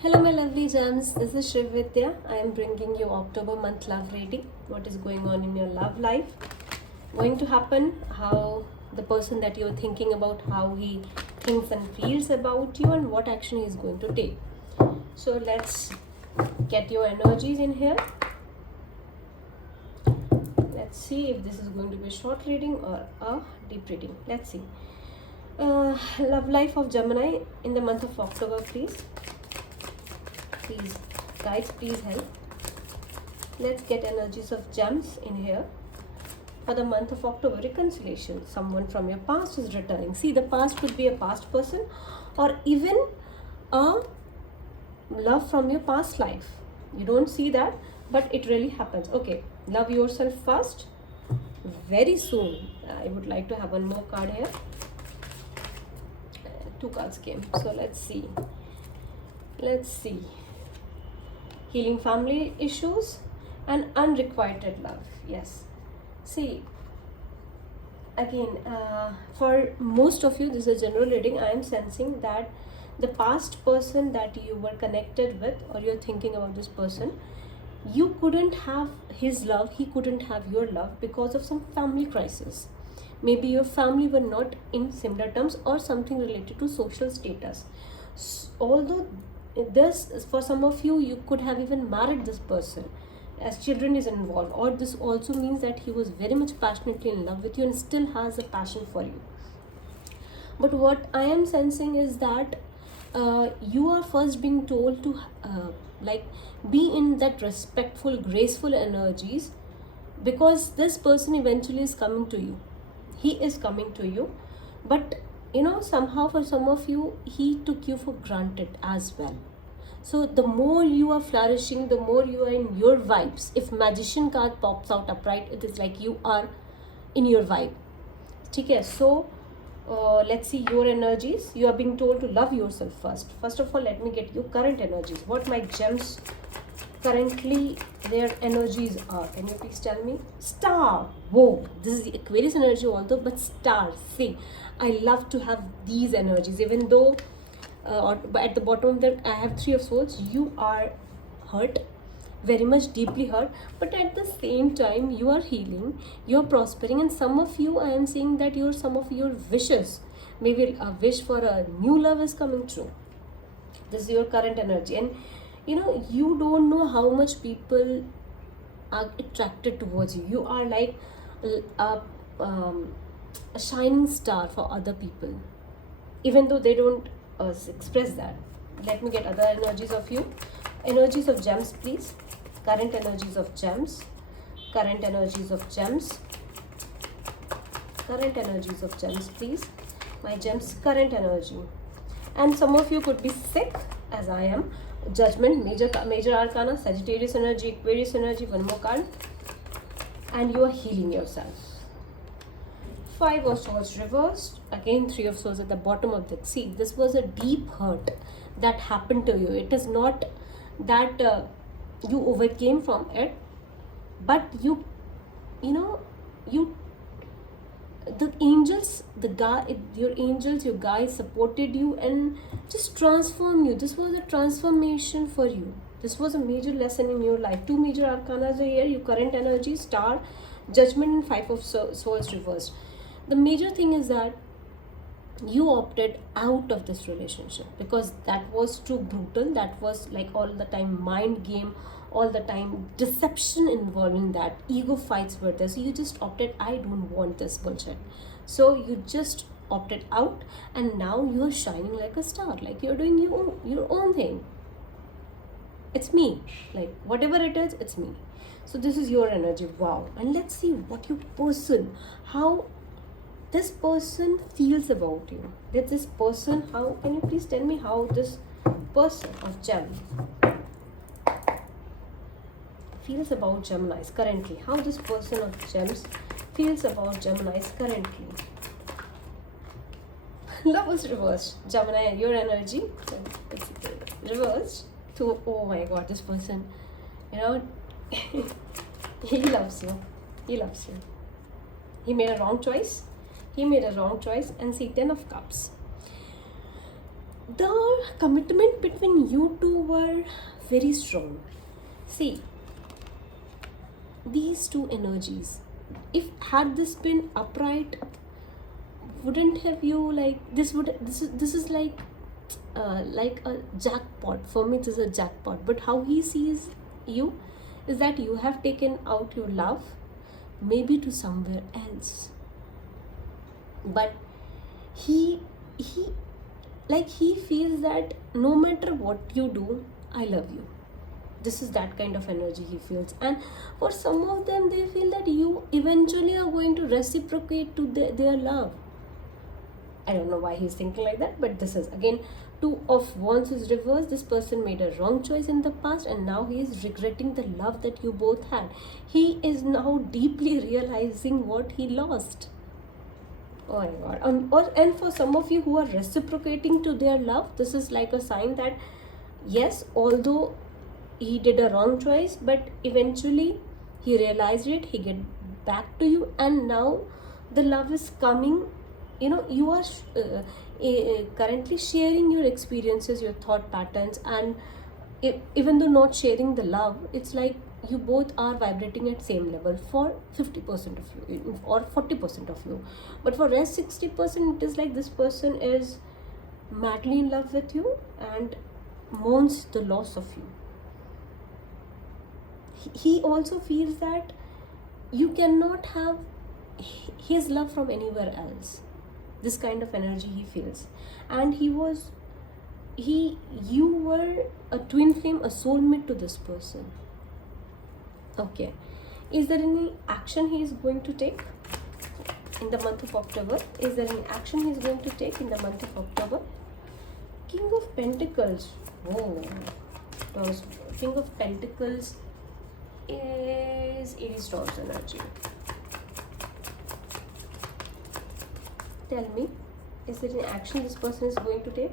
Hello, my lovely gems. This is Shiv Vidya. I am bringing you October month love reading. What is going on in your love life? Going to happen? How the person that you're thinking about, how he thinks and feels about you, and what action he is going to take. So let's get your energies in here. Let's see if this is going to be a short reading or a deep reading. Let's see. Love life of Gemini in the month of October, please. Please, guys, please help. Let's get energies of gems in here for the month of October. Reconciliation. Someone from your past is returning. See, the past could be a past person or even a love from your past life. You don't see that, but it really happens. Okay, love yourself first. Very soon. I would like to have one more card here. Two cards came. So let's see. Let's see. Healing family issues and unrequited love. Yes. See, again, for most of you, this is a general reading. I am sensing that the past person that you were connected with, or you're thinking about this person, you couldn't have his love, he couldn't have your love because of some family crisis. Maybe your family were not in similar terms or something related to social status. Although this, for some of you, you could have even married this person as children is involved, or this also means that he was very much passionately in love with you and still has a passion for you. But what I am sensing is that you are first being told to like be in that respectful, graceful energies, because this person eventually is coming to you. He is coming to you, but somehow for some of you, he took you for granted as well. So the more you are flourishing, the more you are in your vibes. If magician card pops out upright, it is like you are in your vibe. Okay, so let's see your energies. You are being told to love yourself first. First of all, let me get you current energies. What my gems currently their energies are. Can you please tell me? Star. Whoa, this is the Aquarius energy although, but star. See, I love to have these energies, even though at the bottom of that I have Three of Swords. You are hurt, very much deeply hurt, but at the same time you are healing, you're prospering, and some of you, I am seeing that some of your wishes, maybe a wish for a new love is coming true. This is your current energy, and you don't know how much people are attracted towards you. You are like a, a shining star for other people, even though they don't express that. Let me get other energies of you. Energies of gems, please. Current energies of gems. Current energies of gems. Current energies of gems, please. My gems, current energy. And some of you could be sick, as I am. Judgment, major arcana, Sagittarius energy, Aquarius energy, one more card. And you are healing yourself. Five of Swords reversed. Again, Three of Swords at the bottom of the sea. This was a deep hurt that happened to you. It is not that you overcame from it, but you the angels, your angels, your guides supported you and just transformed you. This was a transformation for you. This was a major lesson in your life. Two major arcana are here. Your current energy, Star, Judgment, and Five of Swords reversed. The major thing is that you opted out of this relationship because that was too brutal. That was like all the time mind game, all the time deception involved in that. Ego fights were there. So you just opted, I don't want this bullshit. So you just opted out, and now you're shining like a star, like you're doing your own thing. It's me. Like whatever it is, it's me. So this is your energy. Wow. And let's see what your person, how this person feels about you. That this person, how can you please tell me how this person of gem feels about Geminis currently? How this person of gems feels about Geminis currently? Love was reversed. Gemini, your energy it's reversed to, oh my god, this person, he loves you. He loves you. He made a wrong choice. He made a wrong choice. And see, 10 of Cups. the commitment between you two were very strong. See, these two energies, if had this been upright, wouldn't have you like this would this is like a jackpot for me. This is a jackpot, but how he sees you is that you have taken out your love maybe to somewhere else, but he like he feels that no matter what you do, I love you. This is that kind of energy he feels, and for some of them they feel that you eventually are going to reciprocate to their love. I don't know why he's thinking like that, but this is again two of wands is reversed. This person made a wrong choice in the past, and now he is regretting the love that you both had. He is now deeply realizing what he lost. Oh my god. And for some of you who are reciprocating to their love, this is like a sign that yes, although he did a wrong choice, but eventually he realized it, he get back to you, and now the love is coming. You know, you are currently sharing your experiences, your thought patterns, and even though not sharing the love, it's like you both are vibrating at same level for 50% of you or 40% of you, but for rest 60% it is like this person is madly in love with you and mourns the loss of you. He also feels that you cannot have his love from anywhere else. This kind of energy he feels, and you were a twin flame, a soulmate to this person. Okay, is there any action he is going to take in the month of October? Is there any action he is going to take in the month of October? King of Pentacles. Oh, King of Pentacles is Aries Taurus energy. Tell me, is there any action this person is going to take?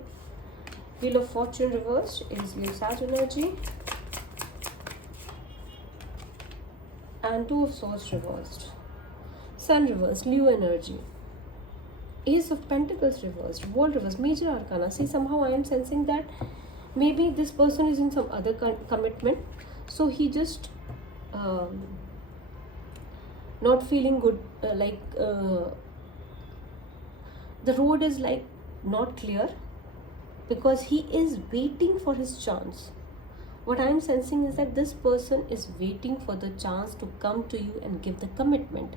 Wheel of Fortune reversed is Leo Sag energy. And Two of Swords reversed. Sun reversed, Leo energy. Ace of Pentacles reversed, World reversed, Major Arcana. See, somehow I am sensing that maybe this person is in some other commitment. So he just not feeling good, the road is like not clear because he is waiting for his chance. What I am sensing is that this person is waiting for the chance to come to you and give the commitment,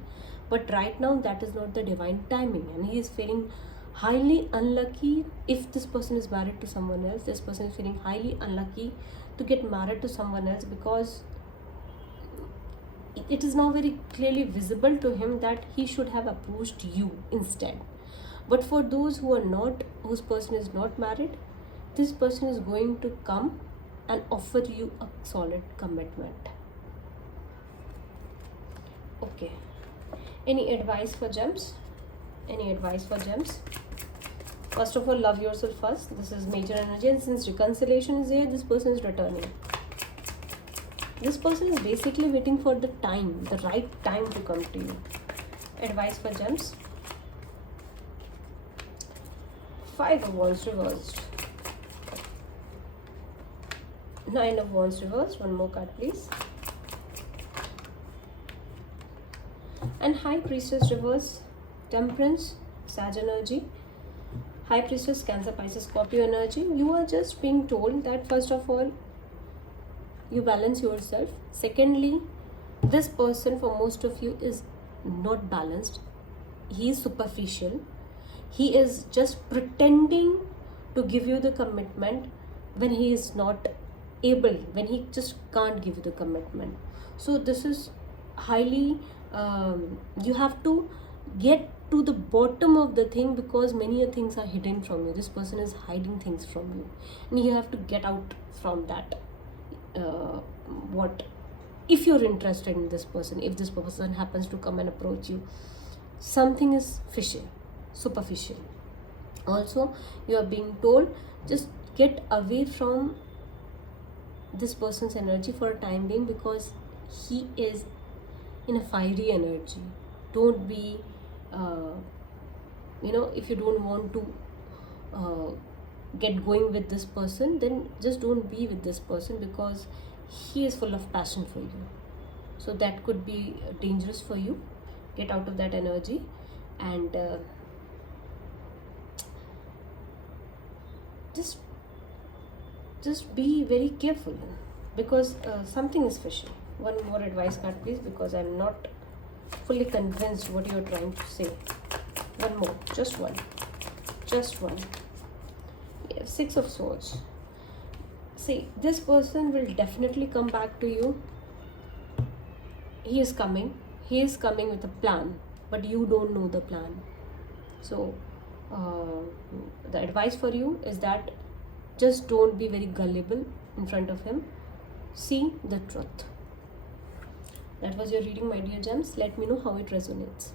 but right now that is not the divine timing, and he is feeling highly unlucky. If this person is married to someone else, this person is feeling highly unlucky to get married to someone else because it is now very clearly visible to him that he should have approached you instead. But for those who are not, whose person is not married, this person is going to come and offer you a solid commitment. Okay. Any advice for gems? Any advice for gems? First of all, love yourself first. This is major energy, and since reconciliation is here, this person is returning. This person is basically waiting for the time, the right time to come to you. Advice for gems? Five of Wands reversed. Nine of Wands reversed. One more card, please. And High Priestess reverse. Temperance, Sag energy. High Priestess, Cancer, Pisces, Scorpio energy. You are just being told that first of all, you balance yourself. Secondly, this person for most of you is not balanced. He is superficial. He is just pretending to give you the commitment when he is not able, when he just can't give you the commitment. So this is highly you have to get to the bottom of the thing because many things are hidden from you. This person is hiding things from you, and you have to get out from that. What if you're interested in this person? If this person happens to come and approach you, something is fishy, superficial. Also, you are being told just get away from this person's energy for a time being because he is in a fiery energy. Don't be if you don't want to get going with this person, then just don't be with this person, because he is full of passion for you. So that could be dangerous for you. Get out of that energy, and just be very careful, because something is fishy. One more advice card, please, because I'm not fully convinced what you're trying to say. One more, just one. Yeah, Six of Swords. See, this person will definitely come back to you. He is coming with a plan, but you don't know the plan. So the advice for you is that just don't be very gullible in front of him. See the truth. That was your reading, my dear gems. Let me know how it resonates.